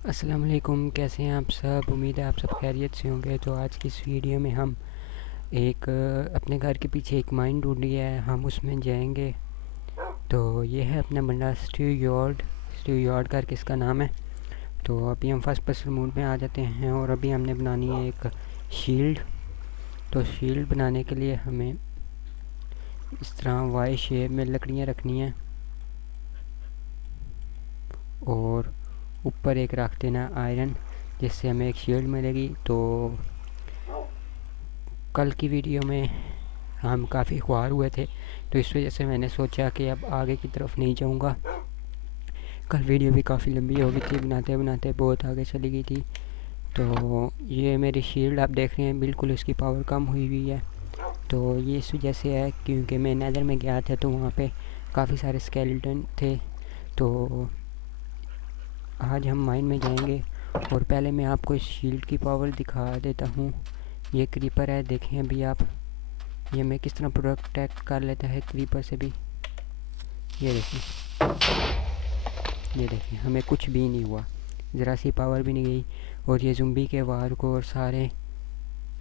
अस्सलाम वालेकुम। कैसे हैं आप सब? उम्मीद है आप सब खैरियत से होंगे। तो आज की इस वीडियो में हम अपने घर के पीछे एक माइन ढूंढी है, हम उसमें जाएंगे। तो ये है अपना बंदा स्टीव यॉर्ड करके इसका नाम है। तो अभी हम फर्स्ट पर्सन मोड में आ जाते हैं और अभी हमने बनानी है एक शील्ड। तो शील्ड बनाने के लिए हमें इस तरह वाई शेप में लकड़ियाँ रखनी हैं और ऊपर एक रख देना आयरन, जिससे हमें एक शील्ड मिलेगी। तो कल की वीडियो में हम काफ़ी ख्वार हुए थे, तो इस वजह से मैंने सोचा कि अब आगे की तरफ नहीं जाऊंगा। कल वीडियो भी काफ़ी लंबी हो गई थी, बनाते बनाते बहुत आगे चली गई थी। तो ये मेरी शील्ड आप देख रहे हैं, बिल्कुल इसकी पावर कम हुई हुई है। तो ये इस वजह से है क्योंकि मैं नेदर में गया था, तो वहाँ पे काफ़ी सारे स्केलेटन थे। तो आज हम माइन में जाएंगे और पहले मैं आपको इस शील्ड की पावर दिखा देता हूँ। ये क्रीपर है, देखें अभी आप, ये मैं किस तरह प्रोटेक्ट कर लेता है क्रीपर से भी। ये देखिए, ये देखिए, हमें कुछ भी नहीं हुआ, ज़रा सी पावर भी नहीं गई। और ये ज़ुम्बी के वार को और सारे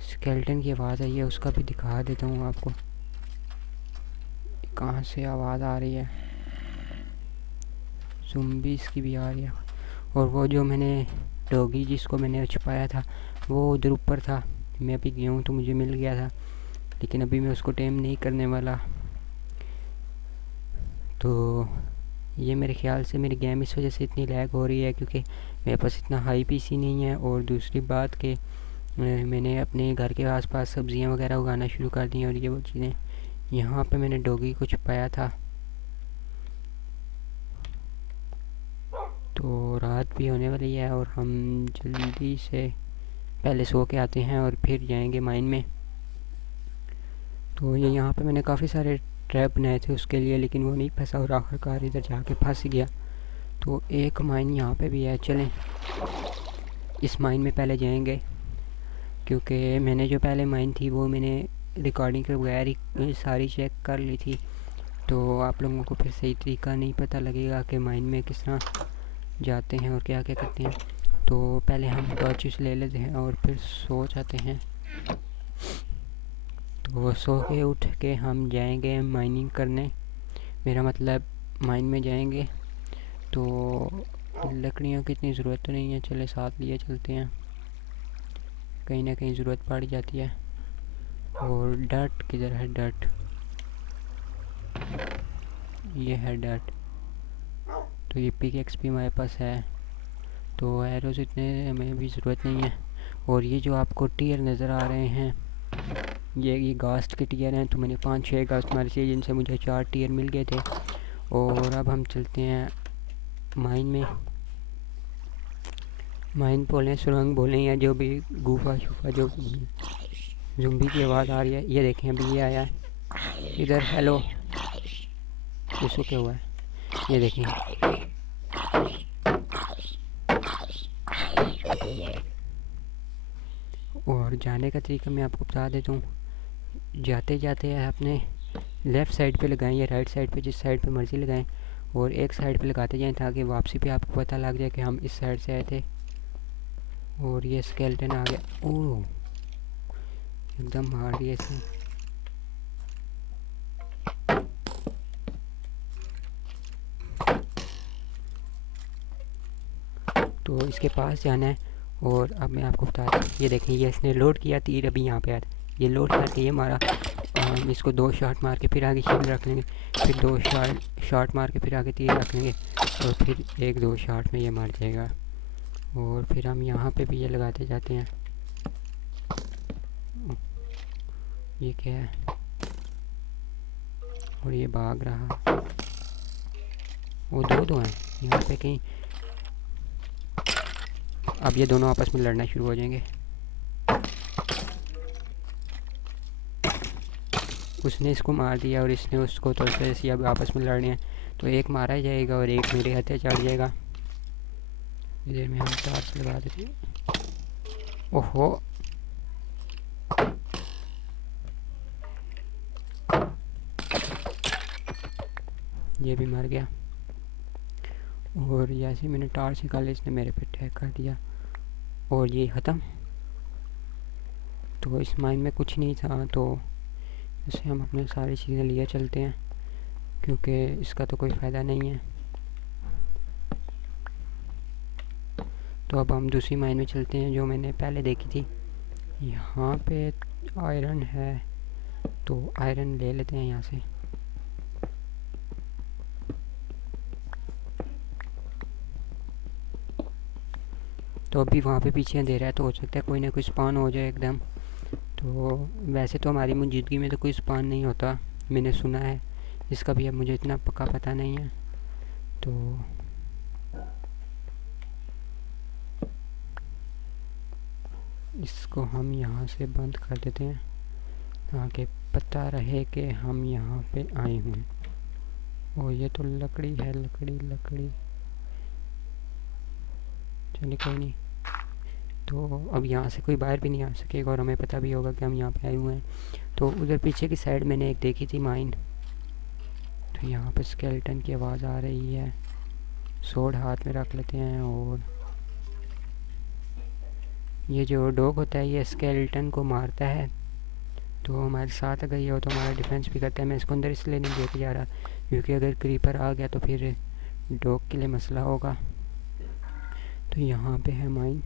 स्केलेटन की आवाज़ आई है, उसका भी दिखा देता हूँ आपको। कहाँ से आवाज़ आ रही है? ज़ुम्बीज़ की भी आ रही है। और वो जो मैंने डॉगी जिसको मैंने छुपाया था, वो उधर ऊपर था। मैं अभी गया हूँ तो मुझे मिल गया था, लेकिन अभी मैं उसको टेम नहीं करने वाला। तो ये मेरे ख्याल से मेरी गेम इस वजह से इतनी लैग हो रही है क्योंकि मेरे पास इतना हाई पीसी नहीं है। और दूसरी बात कि मैंने अपने घर के आसपास सब्जियां वगैरह उगाना शुरू कर दी हैं और ये वो चीज़ें। यहाँ पे मैंने डॉगी को छुपाया था। तो रात भी होने वाली है और हम जल्दी से पहले सो के आते हैं और फिर जाएंगे माइन में। तो ये यहाँ पे मैंने काफ़ी सारे ट्रैप बनाए थे उसके लिए, लेकिन वो नहीं फंसा और आखिरकार इधर जाके फंस गया। तो एक माइन यहाँ पे भी है, चलें इस माइन में पहले जाएंगे क्योंकि मैंने जो पहले माइन थी वो मैंने रिकॉर्डिंग के बगैर ही सारी चेक कर ली थी। तो आप लोगों को फिर सही तरीका नहीं पता लगेगा कि माइन में किस तरह जाते हैं और क्या क्या करते हैं। तो पहले हम टॉर्चेस ले लेते हैं और फिर सो जाते हैं। तो सो के उठ के हम जाएंगे माइनिंग करने, मेरा मतलब माइन में जाएंगे। तो लकड़ियों की इतनी ज़रूरत तो नहीं है, चले साथ लिए चलते हैं, कहीं ना कहीं ज़रूरत पड़ जाती है। और डर्ट किधर है? डर्ट, ये है डर्ट। तो ये पिक भी हमारे पास है, तो एरोज इतने हमें भी ज़रूरत नहीं है। और ये जो आपको टीयर नज़र आ रहे हैं, ये घास्ट के टीयर हैं। तो मैंने 5-6 घास्ट मारे थे जिनसे मुझे 4 टीयर मिल गए थे। और अब हम चलते हैं माइन में। माइन बोलें, सुरंग बोलें, या जो भी गुफा शुफा, जो ज़ुम्बी की आवाज़ आ रही है। ये देखें अभी ये आया है इधर। हेलो, इसको क्या हुआ है? ये देखिए, और जाने का तरीका मैं आपको बता देता हूँ। जाते जाते अपने लेफ़्ट साइड पे लगाएं या राइट साइड पे, जिस साइड पे मर्ज़ी लगाएं, और एक साइड पे लगाते जाएं ताकि वापसी पे आपको पता लग जाए कि हम इस साइड से आए थे। और ये स्केलेटन आ गया। ओह, एकदम मार दिया इसने। तो इसके पास जाना है। और अब मैं आपको बता दूँ, ये देखें, ये इसने लोड किया तीर, अभी यहाँ पे आया था, ये लोड करके ये मारा। हम इसको 2 शॉट मार के फिर आगे शील्ड रख लेंगे, फिर 2 शॉट मार के फिर आगे तीर रख लेंगे, और फिर 1-2 शॉट में ये मर जाएगा। और फिर हम यहाँ पे भी ये लगाते जाते हैं। ये क्या है? और ये भाग रहा, वो दो हैं यहाँ पे कहीं। अब ये दोनों आपस में लड़ना शुरू हो जाएंगे। उसने इसको मार दिया और इसने उसको, तो ऐसे अब आपस में लड़ रहे हैं। तो एक मारा जाएगा और एक मेरे हथे चढ़ जाएगा। इधर में हम टार्च लगा देते हैं। ओहो, ये भी मर गया। और जैसे मैंने टार्च निकाली इसने मेरे पे अटैक कर दिया और ये ख़त्म। तो इस माइन में कुछ नहीं था, तो इसे हम अपने सारी चीज़ें लिए चलते हैं क्योंकि इसका तो कोई फ़ायदा नहीं है। तो अब हम दूसरी माइन में चलते हैं जो मैंने पहले देखी थी। यहाँ पे आयरन है तो आयरन ले लेते हैं यहाँ से। तो अभी वहाँ पे पीछे अंधेरा है तो हो सकता है कोई ना कोई स्पॉन हो जाए एकदम। तो वैसे तो हमारी मौजूदगी में तो कोई स्पॉन नहीं होता, मैंने सुना है, इसका भी अब मुझे इतना पक्का पता नहीं है। तो इसको हम यहाँ से बंद कर देते हैं ताकि पता रहे कि हम यहाँ पे आए हुए। और ये तो लकड़ी है, लकड़ी चलिए कोई नहीं। तो अब यहाँ से कोई बाहर भी नहीं आ सकेगा और हमें पता भी होगा कि हम यहाँ पे आए हुए हैं। तो उधर पीछे की साइड मैंने एक देखी थी माइन। तो यहाँ पे स्केलेटन की आवाज़ आ रही है। सोड हाथ में रख लेते हैं और ये जो डॉग होता है ये स्केलेटन को मारता है। तो हमारे साथ अगर ये हो तो हमारा डिफेंस भी करता है। मैं इसको अंदर इसलिए नहीं लेके जा रहा क्योंकि अगर क्रीपर आ गया तो फिर डॉग के लिए मसला होगा। तो यहाँ पे है माइन,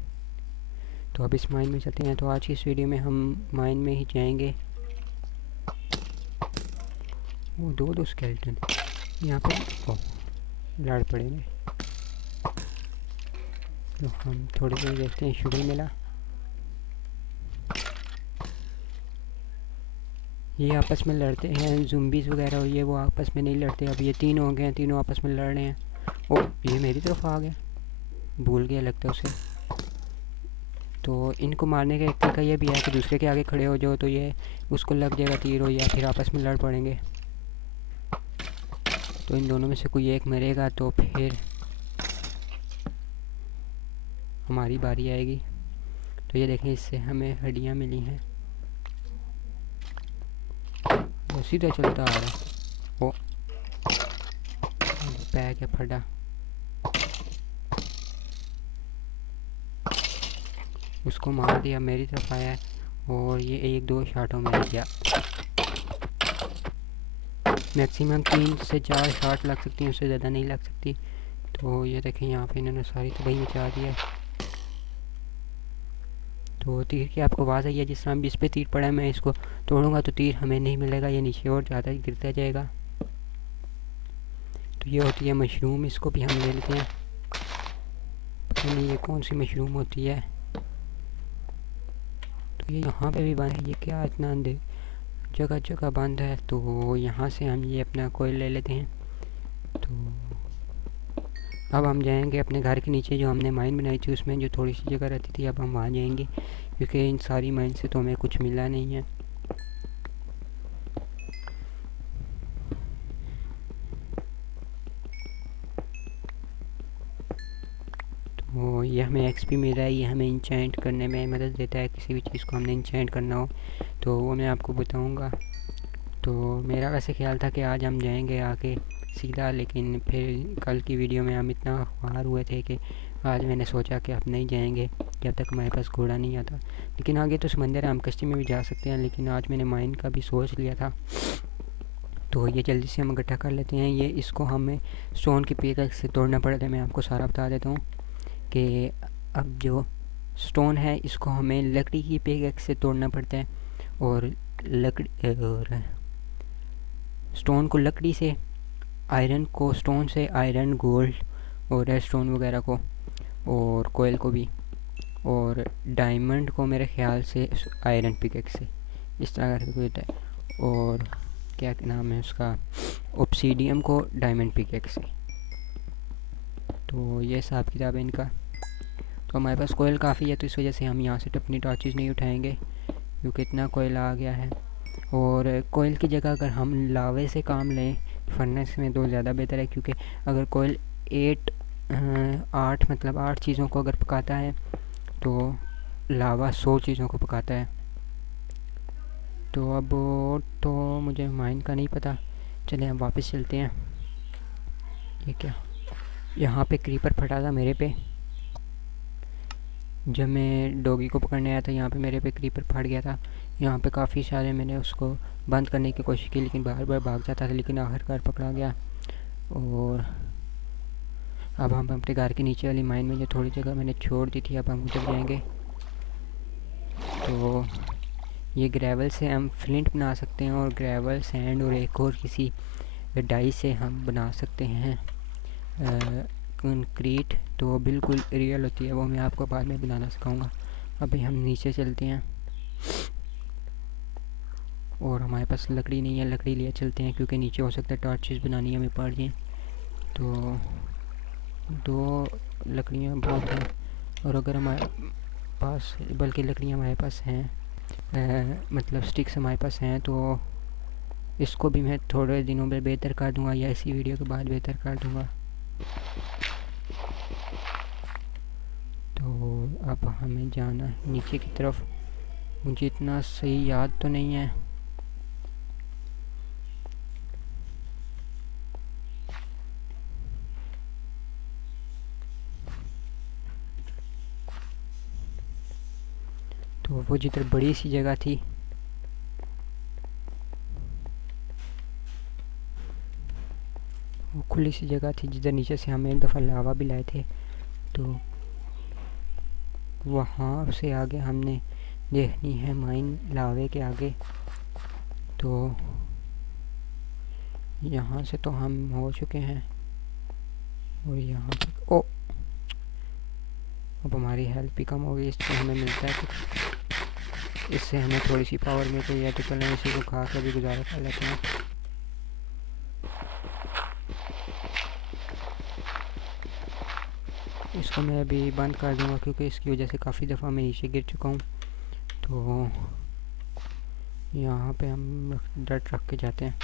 तो अब इस माइन में चलते हैं। तो आज की इस वीडियो में हम माइन में ही जाएंगे। वो दो स्केलेटन यहाँ पे लड़ पड़ेंगे। तो हम थोड़ी देर देखते हैं, शुगर मिला। ये आपस में लड़ते हैं, ज़ुम्बीज़ वगैरह, और ये वो आपस में नहीं लड़ते। अब ये तीन हो गए हैं, तीनों आपस में लड़ रहे हैं। ओ ये मेरी तरफ आ गया, भूल गया लगता है उसे। तो इनको मारने का एक तरीका ये भी है कि दूसरे के आगे खड़े हो जाओ तो ये उसको लग जाएगा तीर, हो या फिर आपस में लड़ पड़ेंगे। तो इन दोनों में से कोई एक मरेगा तो फिर हमारी बारी आएगी। तो ये देखें, इससे हमें हड्डियाँ मिली हैं। वो सीधा चलता आ रहा है। वो पैक है फटा। उसको मार दिया, मेरी तरफ आया है और ये एक दो शॉटों में लग गया। मैक्सिमम 3 से 4 शॉट लग सकती हैं, उससे ज़्यादा नहीं लग सकती। तो ये देखें यहाँ पे इन्होंने सारी तबाही मचा दी है। तो तीर की आपको आवाज़ आई है, जिस तरह इस पर तीर पड़ा है, मैं इसको तोड़ूंगा तो तीर हमें नहीं मिलेगा, ये नीचे और ज़्यादा गिरता जाएगा। तो ये होती है मशरूम, इसको भी हम ले लेते हैं। पता नहीं ये कौन सी मशरूम होती है। तो ये यहाँ पे भी बंद है, ये क्या इतना अंधेर जगह जगह बंद है। तो यहाँ से हम ये अपना कोयल ले लेते हैं। तो अब हम जाएंगे अपने घर के नीचे, जो हमने माइन बनाई थी उसमें जो थोड़ी सी जगह रहती थी, अब हम वहाँ जाएंगे क्योंकि इन सारी माइन से तो हमें कुछ मिला नहीं है। तो ये हमें एक्सपी मिल रहा है, ये हमें इंचेंट करने में मदद देता है। किसी भी चीज़ को हमने इंचेंट करना हो तो वो मैं आपको बताऊंगा। तो मेरा वैसे ख्याल था कि आज हम जाएंगे आके सीधा, लेकिन फिर कल की वीडियो में हम इतना ख्वार हुए थे कि आज मैंने सोचा कि अब नहीं जाएंगे जब तक हमारे पास घोड़ा नहीं आता। लेकिन आगे तो समंदर है, हम कश्ती में भी जा सकते हैं, लेकिन आज मैंने माइन का भी सोच लिया था। तो ये जल्दी से हम इकट्ठा कर लेते हैं। ये इसको हमें स्टोन की पिकैक्स से तोड़ना पड़ता है। मैं आपको सारा बता देता हूँ कि अब जो स्टोन है इसको हमें लकड़ी की पिकैक्स से तोड़ना पड़ता है, और स्टोन को लकड़ी से, आयरन को स्टोन से, आयरन गोल्ड और रेड स्टोन वगैरह को, और कोयल को भी, और डायमंड को मेरे ख्याल से आयरन पिकैक्स से, इस तरह करके होता है। और क्या नाम है उसका, ऑब्सीडियम को डायमंड पिकैक्स से। तो ये हिसाब किताब है इनका। तो हमारे पास कोयल काफ़ी है, तो इस वजह से हम यहाँ से अपनी टॉर्चेस नहीं उठाएंगे क्योंकि इतना कोयल आ गया है। और कोयल की जगह अगर हम लावे से काम लें फर्नेस में तो ज़्यादा बेहतर है, क्योंकि अगर कोयल 8 चीज़ों को अगर पकाता है तो लावा 100 चीज़ों को पकाता है। तो अब तो मुझे माइन का नहीं पता, चलिए हम वापस चलते हैं। ये क्या, यहाँ पे क्रीपर फटा था मेरे पे। जब मैं डॉगी को पकड़ने आया था यहाँ पे मेरे पे क्रीपर फट गया था। यहाँ पे काफ़ी सारे मैंने उसको बंद करने की कोशिश की, लेकिन बार बार भाग जाता था, लेकिन आखिरकार पकड़ा गया। और अब हम अपने घर के नीचे वाली माइन में जो थोड़ी जगह मैंने छोड़ दी थी, अब हम उधर जाएंगे। तो ये ग्रेवल से हम फ्लिंट बना सकते हैं, और ग्रेवल सैंड और एक और किसी डाई से हम बना सकते हैं कंक्रीट। तो वो बिल्कुल रियल होती है, वो मैं आपको बाद में बनाना सिखाऊंगा। अभी हम नीचे चलते हैं, और हमारे पास लकड़ी नहीं है, लकड़ी लिए चलते हैं, क्योंकि नीचे हो सकता है टॉर्चेस बनानी हमें पड़ जाए। तो 2 लकड़ियाँ बहुत हैं, और अगर हमारे पास बल्कि लकड़ियाँ हमारे पास हैं, मतलब स्टिक्स हमारे पास हैं, तो इसको भी मैं थोड़े दिनों में बेहतर कर दूंगा, या इसी वीडियो के बाद बेहतर कर दूंगा। तो अब हमें जाना है नीचे की तरफ। मुझे इतना सही याद तो नहीं है। तो वो जिधर बड़ी सी जगह थी, वो खुली सी जगह थी जिधर नीचे से हम एक दफ़ा लावा भी लाए थे। तो वहाँ से आगे हमने देखनी है माइन लावे के आगे। तो यहाँ से तो हम हो चुके हैं, और यहाँ पे अब हमारी हेल्थ भी कम हो गई। इससे हमें मिलता है कुछ, इससे हमें थोड़ी सी पावर मिल गई है, तो चलें इसी को खा कर भी गुजारा कर लेते हैं। इसको मैं अभी बंद कर दूंगा, क्योंकि इसकी वजह से काफ़ी दफ़ा मैं नीचे गिर चुका हूँ। तो यहाँ पे हम डट रख के जाते हैं।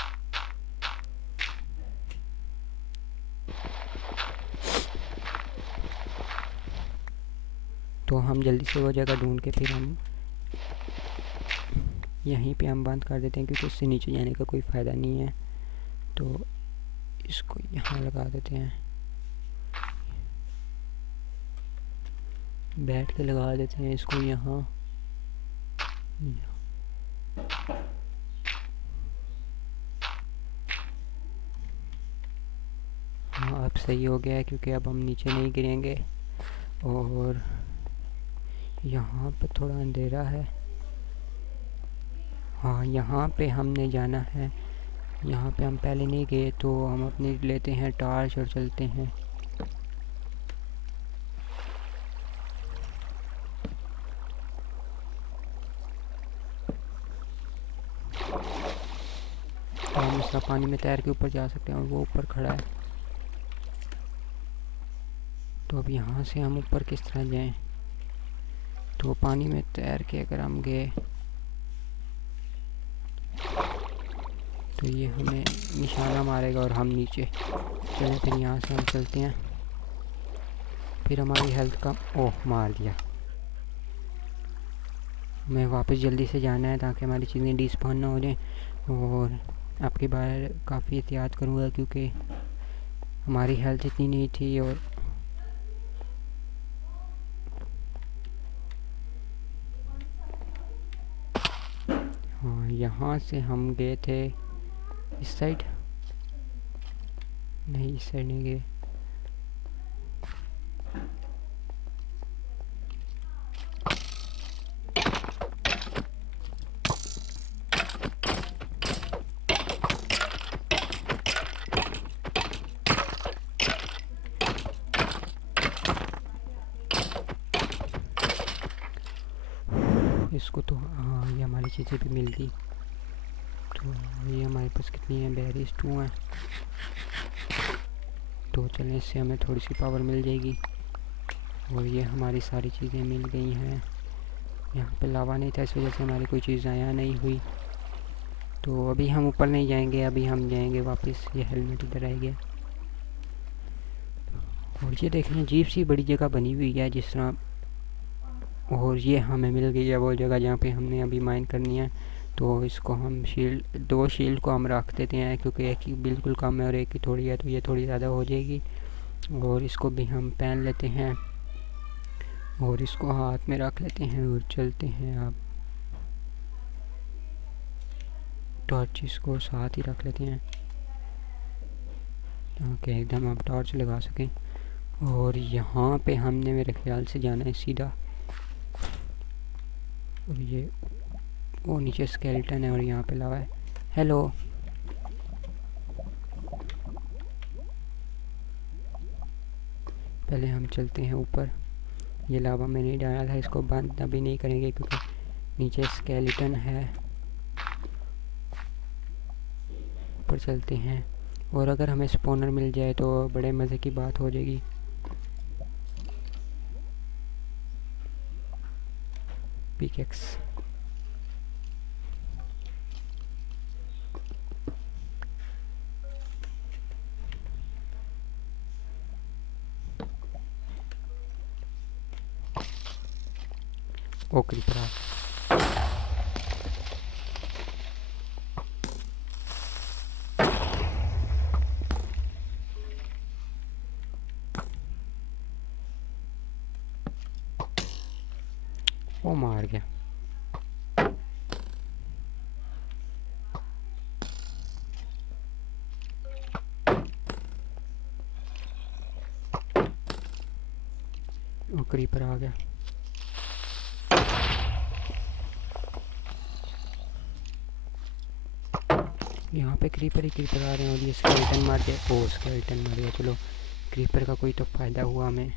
तो हम जल्दी से वो जगह ढूंढ के फिर हम यहीं पे हम बंद कर देते हैं, क्योंकि इससे नीचे जाने का कोई फ़ायदा नहीं है। तो इसको यहाँ लगा देते हैं, बैठ के लगा देते हैं इसको यहाँ। हाँ, अब सही हो गया है, क्योंकि अब हम नीचे नहीं गिरेंगे। और यहाँ पे थोड़ा अंधेरा है। हाँ, यहाँ पे हमने जाना है। यहाँ पे हम पहले नहीं गए, तो हम अपनी लेते हैं टॉर्च और चलते हैं। तो हम इस तरह पानी में तैर के ऊपर जा सकते हैं, और वो ऊपर खड़ा है। तो अब यहाँ से हम ऊपर किस तरह जाएं? तो पानी में तैर के अगर हम गए, तो ये हमें निशाना मारेगा और हम नीचे चलें। फिर यहाँ से हम चलते हैं, फिर हमारी हेल्थ का ओह मार दिया। हमें वापस जल्दी से जाना है, ताकि हमारी चीज़ें डिस्पॉन ना हो जाएं। और आपकी बार काफ़ी एहतियात करूँगा, क्योंकि हमारी हेल्थ इतनी नहीं थी। और हाँ, यहाँ से हम गए थे इस साइड, नहीं इस साइड नहीं गए। इसको तो हाँ, ये हमारी चीज़ें भी मिल गई। तो ये हमारे पास कितनी है? बेरीज 2 हैं। तो चलें, इससे हमें थोड़ी सी पावर मिल जाएगी। और ये हमारी सारी चीज़ें मिल गई हैं। यहाँ पे लावा नहीं था, इस वजह से हमारी कोई चीज़ ज़ाया नहीं हुई। तो अभी हम ऊपर नहीं जाएंगे, अभी हम जाएंगे वापस। ये हेलमेट इधर आ गया। और ये देखें, अजीब सी बड़ी जगह बनी हुई है जिस तरह। और ये हमें मिल गई है वो जगह जहाँ पे हमने अभी माइन करनी है। तो इसको हम शील्ड, 2 शील्ड को हम रख देते हैं, क्योंकि एक ही बिल्कुल कम है और एक ही थोड़ी है, तो ये थोड़ी ज़्यादा हो जाएगी। और इसको भी हम पहन लेते हैं और इसको हाथ में रख लेते हैं और चलते हैं। अब टॉर्च इसको साथ ही रख लेते हैं ताकि एकदम आप टॉर्च लगा सकें। और यहाँ पे हमने मेरे ख्याल से जाना है सीधा। और ये वो नीचे स्केलेटन है और यहाँ पे लावा है। हेलो, पहले हम चलते हैं ऊपर। ये लावा मैंने डाला था, इसको बंद अभी नहीं करेंगे क्योंकि नीचे स्केलेटन है। ऊपर चलते हैं और अगर हमें स्पॉनर मिल जाए तो बड़े मज़े की बात हो जाएगी। पिकेक्स ओ क्रीपर वो मार गया। वो क्रीपर आ गया। यहाँ पे क्रीपर ही क्रीपर आ रहे हैं और ये स्केलेटन मार दिया। ओ स्केलेटन मार गया। चलो क्रीपर का कोई तो फ़ायदा हुआ हमें।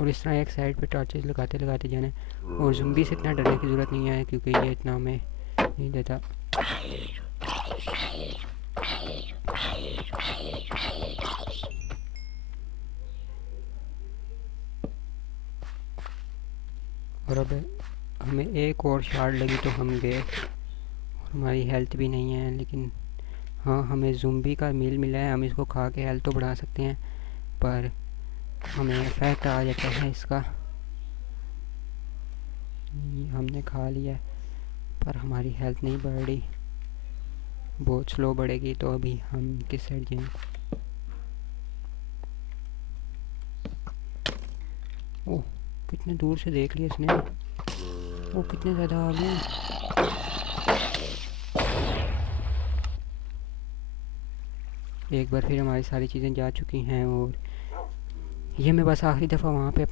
और इस तरह एक साइड पे टॉर्चेस लगाते लगाते जाना है। और ज़ुम्बी से इतना डरने की ज़रूरत नहीं है क्योंकि ये इतना हमें नहीं देता। और अब हमें एक और शार्ड लगी तो हम गए। और हमारी हेल्थ भी नहीं है, लेकिन हाँ हमें ज़ुम्बी का मील मिला है। हम इसको खा के हेल्थ तो बढ़ा सकते हैं, पर हमें इफेक्ट आ जाता है इसका। हमने खा लिया है पर हमारी हेल्थ नहीं बढ़ रही, बहुत स्लो बढ़ेगी। तो अभी हम किस साइड जाएं? ओह कितने दूर से देख लिया इसने। वो कितने ज़्यादा आ गए। एक बार फिर हमारी सारी चीज़ें जा चुकी हैं और ये मैं बस आखिरी दफ़ा वहाँ पे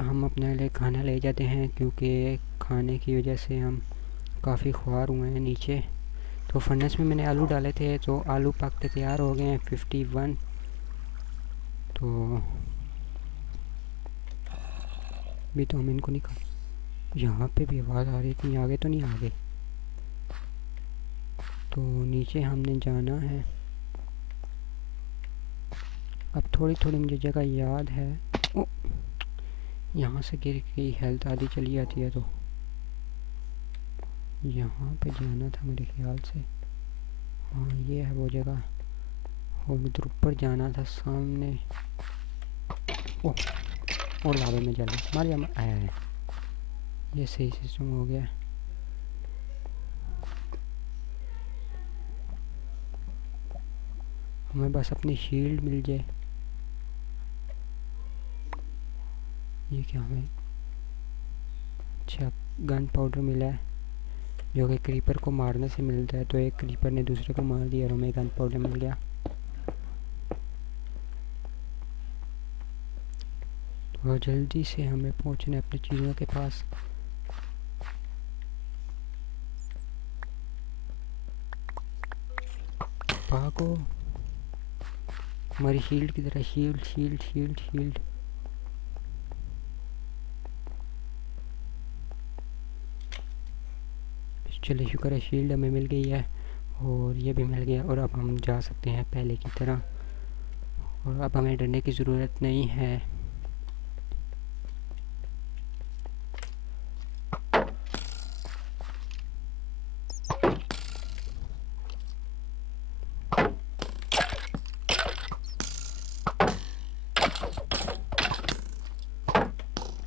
हम अपने लिए खाना ले जाते हैं क्योंकि खाने की वजह से हम काफ़ी ख्वार हुए हैं नीचे। तो फर्नेस में मैंने आलू डाले थे तो आलू पक के तैयार हो गए हैं 51। तो भी तो हम इनको नहीं खा। यहाँ पे भी आवाज़ आ रही थी, आगे तो नहीं आ गए। तो नीचे हमने जाना है। अब थोड़ी थोड़ी मुझे जगह याद है। ओ यहाँ से गिर के हेल्थ आधी चली जाती है। तो यहाँ पे जाना था मेरे ख्याल से। हाँ ये है वो जगह। और उधर ऊपर जाना था सामने। ओह और लावे में जल मारिया आया है। ये सही सिस्टम हो गया। हमें बस अपनी शील्ड मिल जाए। ये क्या हमें अच्छा गन पाउडर मिला है जो कि क्रीपर को मारने से मिलता है। तो एक क्रीपर ने दूसरे को मार दिया और हमें गन पाउडर मिल गया। तो जल्दी से हमें पहुंचना है अपनी चीज़ों के पास। भागो। हमारी शील्ड की तरह शील्ड शील्ड शील्ड शील्ड। चलिए शुक्र है शील्ड हमें मिल गई है और ये भी मिल गया। और अब हम जा सकते हैं पहले की तरह। और अब हमें डरने की ज़रूरत नहीं है।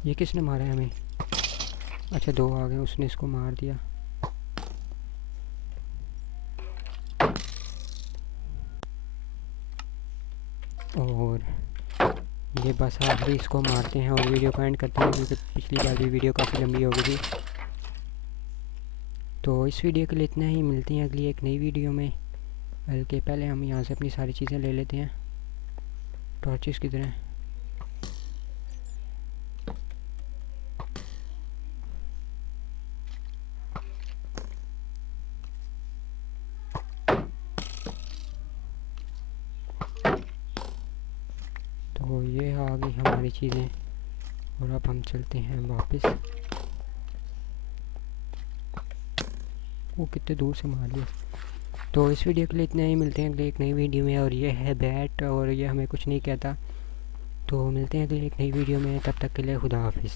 ये किसने मारा है हमें? अच्छा दो आ गए, उसने इसको मार दिया। और ये बस आखिरी इसको मारते हैं और वीडियो को एंड करते हैं, क्योंकि पिछली बार भी वीडियो काफ़ी लंबी हो गई थी। तो इस वीडियो के लिए इतना ही, मिलते हैं अगली एक नई वीडियो में। बल्कि पहले हम यहाँ से अपनी सारी चीज़ें ले लेते हैं टॉर्चेस की तरह। तो ये आ गई हमारी चीज़ें और अब हम चलते हैं वापस। वो कितने दूर से मार लिया। तो इस वीडियो के लिए इतना ही, मिलते हैं अगले एक नई वीडियो में। और ये है बैट और ये हमें कुछ नहीं कहता। तो मिलते हैं अगले एक नई वीडियो में, तब तक के लिए खुदा हाफिज़।